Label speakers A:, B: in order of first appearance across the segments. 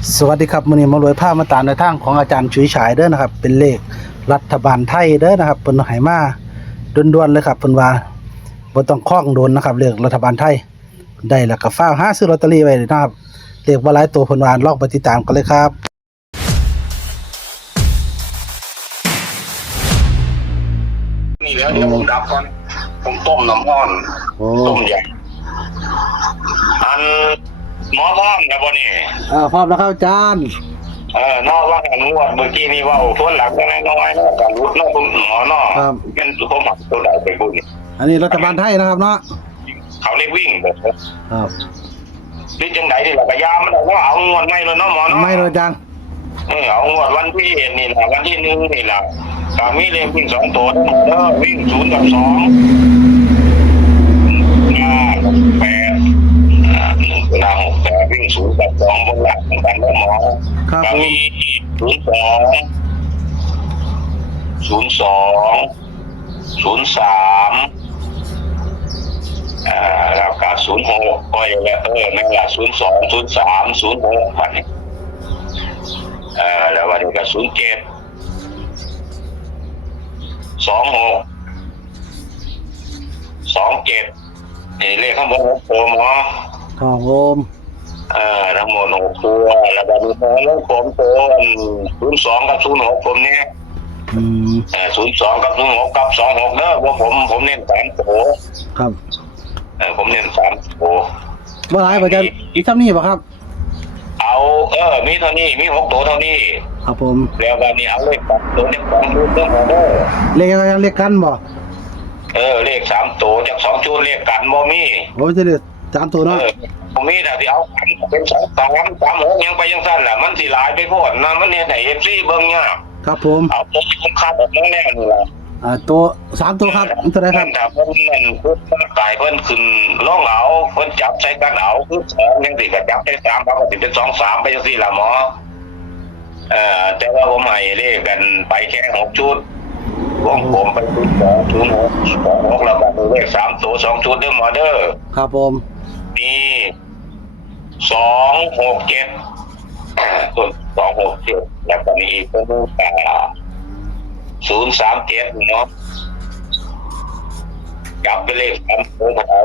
A: สวัสดีครับมื้อนี้มารวยภาพมาตามในทางของอาจารย์ฉุยฉายเด้อนะครับเป็นเลขรัฐบาลไทยเด้อนะครับเพิ่นให้มาด่วนๆเลยครับเพิ่นว่าบ่ต้องคล้องโดนนะครับเลขรัฐบาลไทยได้แล้วก็ฟ้าวหาซื้อลอตเตอรี่ไว้เลยนะครับเลขบ่หลายตัวเพิ่นว่าลองไปติดตามกันเลยครับ
B: นี่แล้วเดี๋ยวผมดับก่อนผมต้มน้ำร้อนต้มใหญ่อันหมอพร้อมนะบ่นี่
A: พร้อมแล้วครับอาจารย์
B: นอกว่ากันงวดเมื่อกี้นี่ว่าทวนหลักกันน้อยๆเนาะกันรุดเนาะคุณหมอเนาะเป็นผมหมักตัวใดไปบุญ
A: อันนี้รัฐบาลไทยนะครับเนาะ
B: เขาเรียกวิ่งแบบ
A: ครับ
B: นี่จังไดนี่ล่ะก็ยามมันว่าเอางวดใหม่เลยเนาะหมอเนาะ
A: ไม่เลยอาจารย์
B: เอางวดวันที่นี่ล่ะวันที่1นี่ล่ะก็มีเลขวิ่ง2ตัวเด้อวิ่ง0กับ2 8วิ่ง0กับ2บนหลักของการหมอก็มี02 แล้วก็06ก็อย่างนั่นแหละ02 03 06วันนี้แล้ววันนี้ก็07 26 27นี่เลขข้างบน6ตัวหมอ
A: ครับผม
B: ทั้งหมด6ตัวแล้วก็มีของผมตัว02กับ06ผมเนี่ย02กับ06กับ26เด้อว่าผมเน้น3ตัว
A: ครับ
B: ผมเน้น3ตัว
A: ว่าหลายบ่อาจารย์อีกซ้ำนี่บ่ครับ
B: เอามีเท่านี้มี6ตัวเท่านี้
A: ครับผม
B: แล้ววันนี้เอาเลข2ตัวจาก2ชุดเด้อ
A: เลขอะไรเลขกันบ่
B: เลข3ตัวจาก2ชุดเลขกันบ่มี
A: โอ้ยจะเลข3ตัวเนาะ
B: ผมมีแต่ที่เอากันเป็น2 3 3 6ยังไปยังสั้นแหละมันสิหลายไปโพดนะมันเฮ็ดให้ FC เบิ่งยาก
A: ครับผม
B: เอาตัวคาดออกมาแล้วนี่ล่ะ
A: ตัว3ตัวครับเท่าไหร่ครับ
B: ถ้าเพิ่นมันตายเพิ่นขึ้นลงเอาเพิ่นจับใส่กันเอาคือ2จังซี่ก็จับใส่3เขาก็สิเป็น2 3ไปจังซี่ล่ะหมอแต่ว่าผมให้เลขกันไปแค่6ชุดผมไปชุด206แล้วก็เลข3ตัว2ชุดเด้อหมอเด้อ
A: ครับผม
B: มี267ต้น267แล้วก็มีอีกตัวนึง037เนาะจับไปเลข3ตัวเขา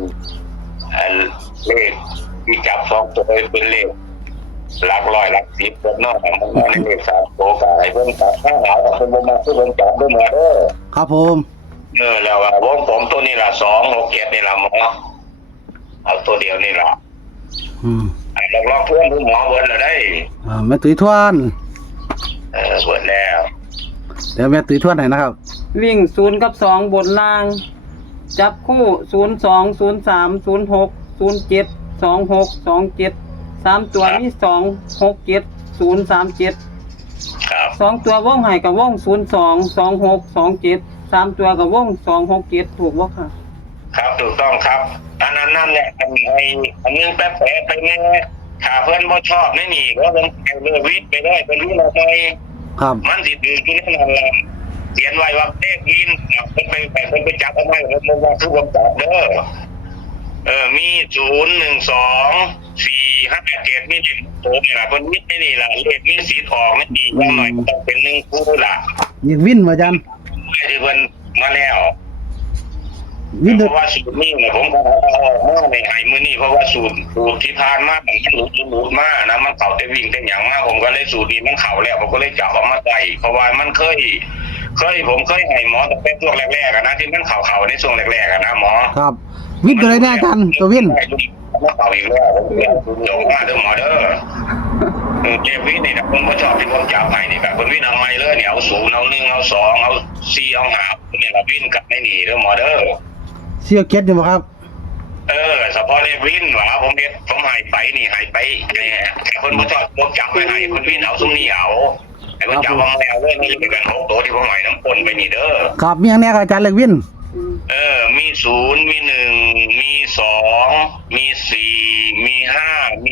B: เลขที่จับ2ตัวเป็นเลขหลักร้อยหลัก10เนาะมันเลข3ตัวก็ให้เพิ่นจับข้างหลังเพิ่นบ่มาคือเพิ่นจับด้วยมาเด้อ
A: ครับผม
B: แล้ววงผมตัวนี้ล่ะ267นี่ล่ะหมอเอาตัวเดียวนี่ล่ะลองเพื่อนหมอเบิดแล้วได้
A: แม่ตุ้ยทวน
B: เบิดแล้ว
A: เดี๋ยวแม่ตุ้ยทวนให้นะครับ
C: วิ่ง0กับ2บนล่างจับคู่02 03 06 07 26 27 3ตัวมี2 6 7 0 3 7
B: ครับ
C: 2ตัววงให้กับวง02 26 27 3ตัวกับวง267ถูกบ่ค่ะ
B: ครับถูกต้องครับอันนั้นนั่นแหละอันนึงแป๊บไปแน่ถ้าเพิ่นบ่ชอบนี่ก็เพิ่นเอาเลิกวิทย์ไปได้เพิ่นรู้แล้วไง
A: ครับ
B: มันสิถือที่นั่นแหละเขียนไว้ว่าเลขวินเพิ่นไปจับเอาไว้มันว่าทุกคนจับเด้อมี012 457มี1ตัวนี่ล่ะเพิ่นวิทย์นี่ล่ะเลขมีสีทองนี่อย่างน้อยก็ต้องเป็น1คู่ล่ะ
A: ยิงวินบ่อาจารย์
B: ที่เพิ่นมาแล้วเพราะว่าสูตรนี้เนี่ยผมก็เอาในไห้มือนี่เพราะว่าสูตรที่ผ่านมามันหลุดมานะมันเข่าแต่วิ่งแต่อย่างมากผมก็เลยสูตรนี้มันเข่าแล้วผมก็เลยจับออกมาใส่เพราะว่ามันเคยผมเคยให้หมอตั้งแต่ช่วงแรกๆนะที่มันเข่าในช่วงแรกๆนะหมอ
A: ครับวินตัวไหนแน่กันตัววิน
B: มันเข่าอีกแล้วผมเรียกคุณหลงมาเด้อหมอเด้อเจวินนี่นะผมก็ชอบที่ผมจับให้นี่แบบคนวินเอาไม้เลยเนี่ยเอา0เอา1เอา2เอา4เอา5เนี่ยเราวินกับไม่หนีเด้อหมอเด้อ
A: เสียเก็ตอยู่ครับ
B: เฉพาะในวินว่าผมหายไปนี่หายไปเนี่ยคนมาชอบพวกจับไปให้คนวินเอาซุ้มนี่เอาไอ้คนจับวางแล้วเลยนี่เป็นกัน6ตัวที่ผมหายน้ำปนไปนี่เด้อ
A: ครับมีอย่างนี้อาจารย์เล็กวิน
B: มี0มี1มี2มี4มี5มี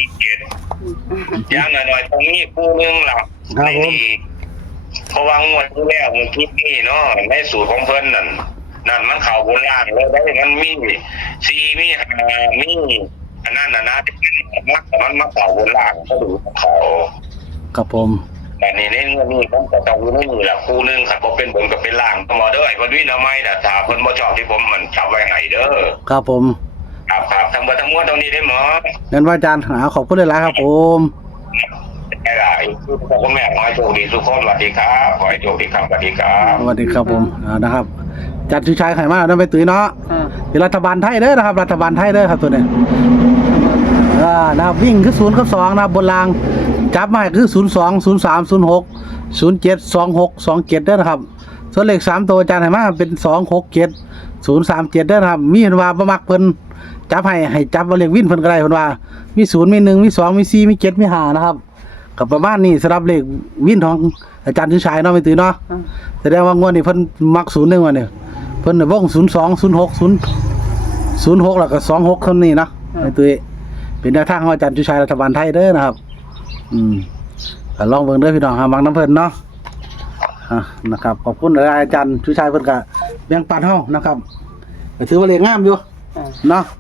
B: 7อย่างหน่อยๆตรงนี้คู่นึงหลับนี่เพราะว่างวดที่แล้วมันคิดนี่เนาะในสูตรของเพิ่นนั่นมันเข่าบนล่างเลยได้มันมี4มี5มีอันนั่นน่ะนะมันมาเข่าบนล่างก็ดูเขา
A: ครับผม
B: แต่นี่ในเรื่องนี้ผมก็ต้องรู้ไม่มีละคู่นึงครับผมเป็นบนกับเป็นล่างก็หมอเด้อไอ้พอดีนะไม่แต่ถ้าเพิ่นบ่ชอบที่ผมมันจับไว้ให้เด้อ
A: ครับผม
B: ครับทั้งหมดทั้งมวลตรงนี้ได้หมอ
A: งั้นว่าอาจารย์ขอบคุณหลายๆครับผม
B: ไอ้ล่ะไอ้พ่อแม่ขอให้โชคดีทุกคนสวัสดีครับขอให้โชคดีครับสวัสดีครับ
A: สวัสดีครับผมนะครับอาจารย์ชูชัยไข่มาได้ไปตุ้ยเนาะ
C: อ่า
A: เป็นรัฐบาลไทยเด้อนะครับรัฐบาลไทยเด้อครับตัวเนี้ยนะครับวิ่งคือ0กับ2นะครับบนรางจับมาคือ02 03 06 07 26 27เด้อนะครับส่วนเลข3ตัวอาจารย์ให้มาเป็น267 037เด้อนะครับมีเห็นว่าบ่มักเพิ่นจับให้จับว่าเลขวินเพิ่นก็ได้เพิ่นว่ามี0มี1มี2มี4มี7มี5นะครับก็ประมาณนี้สำหรับเลขวินของอาจารย์ชูชัยเนาะไปตุ้ยเนาะ
C: อ่า
A: แสดงว่างวดนี้เพิ่นมัก01วันนี้เพิ่นวง02 06 06แล้วก็26คนนี้เนาะไอ้ตุ้ยเป็นแนวทางของอาจารย์ชูชัยรัฐบาลไทยเด้อนะครับก็ลองเบิ่งเด้อพี่น้องหามักน้ำเพิ่นเนาะนะครับขอบคุณหลายๆอาจารย์ชูชัยเพิ่นก็แบ่งปันเฮานะครับก็ถือว่าเลขงามอยู่
C: อ่า
A: เนาะ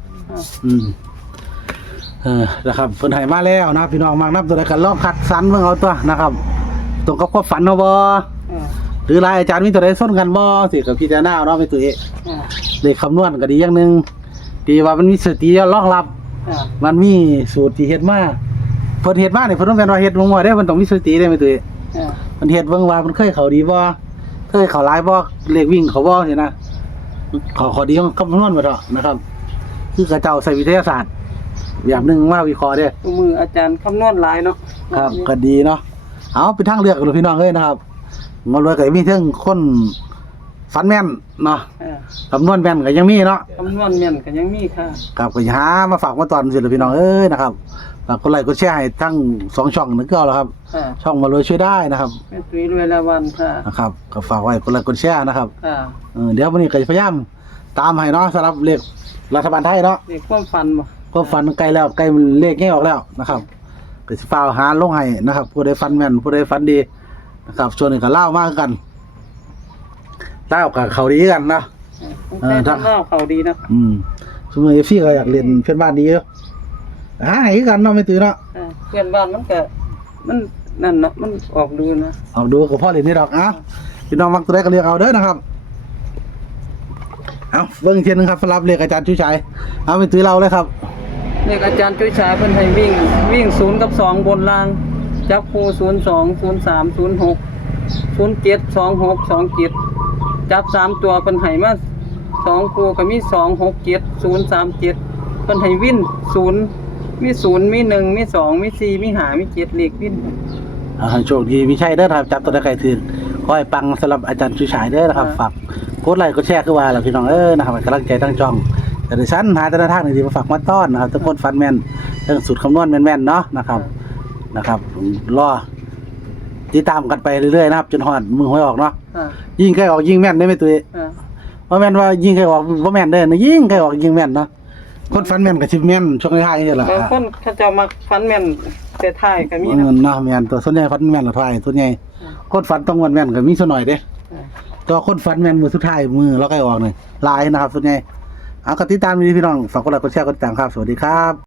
C: อ่า
A: นะครับเพิ่นให้มาแล้วนะพี่น้องมักนำตัวใดก็ลองคัดสรรเบิ่งเอาตัวนะครับตรงกับความฝันเนาะบ่
C: อ่า
A: หรือหลายอาจารย์มีตัวใดส้นกันบ่สิกับพิจารณาเอาเนาะไปตุ้ย
C: อ่า
A: เลขคำนวณก็ดีอย่างหนึงดีว่ามันมีสติรองรับ
C: อ่า
A: มันมีสูตรที่เฮ็ดมาเพิ่นเฮ็ดมาเนี่ยเพิ่นต้องแม่นว่าเฮ็ดมั่วๆเด้เพิ่นต้องมีสติได้ไหมตุ้ย
C: อ่า
A: มันเฮ็ดเบิ่งว่ามันเคยเข้าดีบ่เคยเข้าหลายบ่เลขวิ่งเขาบ่สินะขอดีของคำนวณบ่ดอกนะครับ คือกระเจ้าใส่วิทยาศาสตร์อย่างหนึงมาวิเคราะห์เด้
C: ตัวมืออาจารย์คำนวณหลายเนาะ
A: ครับก็ดีเนาะเอาเป็นทางเลือกกันเลยพี่น้องเอ้ยนะครับมารวยก็มีเทิงคนฟันแม่นเนาะ
C: อ่า
A: คำนวณแม่นก็ยังมีเนาะ
C: คำนวณแม่นก็ยังมีค่ะ
A: ครับก็หามาฝากมาตอนสิเลยพี่น้องเอ้ยนะครับฝากกดไลค์กดแชร์ให้ทั้ง2ช่องนึงก็เอาแล้วครับ
C: อ่า
A: ช่องมารวยช่วยได้นะครับ
C: แม่ตุ้ยรวยละวันค่ะ
A: นะครับก็ฝากไว้กดไลค์กดแชร์นะครับ
C: อ่า
A: เดี๋ยววันนี้ก็จะพยายามตามให้เนาะสำหรับเลขรัฐบาลไทยเนาะ
C: เด็กความฝันบ่
A: ก็ฟันใกล้แล้วใกล้เลขแง่ออกแล้วนะครับก็สิฟ้าวหาลงให้นะครับผู้ใดฟันแม่นผู้ใดฟันดีนะครับส่วนนี้ก็เล่ามากกันเล่ากับเขาดีกันนะ
C: แต่ทำเล่าเขาดีนะ
A: สมมติFCก็อยากเรียนเพื่อนบ้านดีเยอะให้กันเนาะไม่ตื่นเนาะ
C: อ่าเพื่อนบ้านมันก็มันนั่นเนาะมันออกดูนะ
A: เอาดูกับพ่อเรียนนี่ดอกพี่น้องมักตัวใดก็เรียกเอาเด้อนะครับเอาเบิ่งอีกเทียนึงครับสำหรับเลขอาจารย์ชูชัยเอาไม่ตื่นเราเลยครับ
C: เด็กอาจารย์ช่วยฉายเพิ่นให้วิ่ง0กับ2บนล่างจับคู่02 03 06 07 26 27จับ3ตัวเพิ่นให้มา2คู่ก็มี2 6 7 037เพิ่นให้วิ่น0มี0มี1มี2มี4มี5มี7เลขวิ่น
A: ให้โชคดีมีชัยเด้อครับจับตัวใดใครถึงขอให้ปังสำหรับอาจารย์ชูชัยเด้อนะครับฝากกดไลค์กดแชร์คือว่าล่ะพี่น้องนะครับให้กำลังใจทั้งช่องแต่ดิฉันหาแต่ละทางดีๆมาฝากมาต้อนนะครับทุกคนฟันแม่นเรื่องสูตรคำนวณแม่นๆเนาะนะครับรอติดตามกันไปเรื่อยๆนะครับจนฮอดมือหวยออกเนาะ
C: อ่า
A: ยิ่งใกล้ออกยิ่งแม่นได้ไหมตุ้ย
C: อ่า
A: ว่าแม่นว่ายิ่งใกล้ออกบ่แม่นเด้อนะยิ่งใกล้ออกยิ่งแม่นเนาะคนฟันแม่นก็สิแม่นช่วงท้ายๆนี่แหละ
C: บางคนเขาเจะมักฟันแม่นแต่ท้ายก็มีนะ
A: เนาะแม่นตัวส่วนใหญ่ฟันแม่นละท้ายส่วนใหญ่คนฟันต้องวันแม่นก็มีส่วนหน่อยเด้
C: อ่า
A: ตัวคนฟันแม่นมือสุดท้ายมือแล้วใกล้ออกนี่หลายนะครับส่วนใหญ่เอาก็ติดตามดีๆพี่น้องฝากกดไลค์กดแชร์กดติดตามครับสวัสดีครับ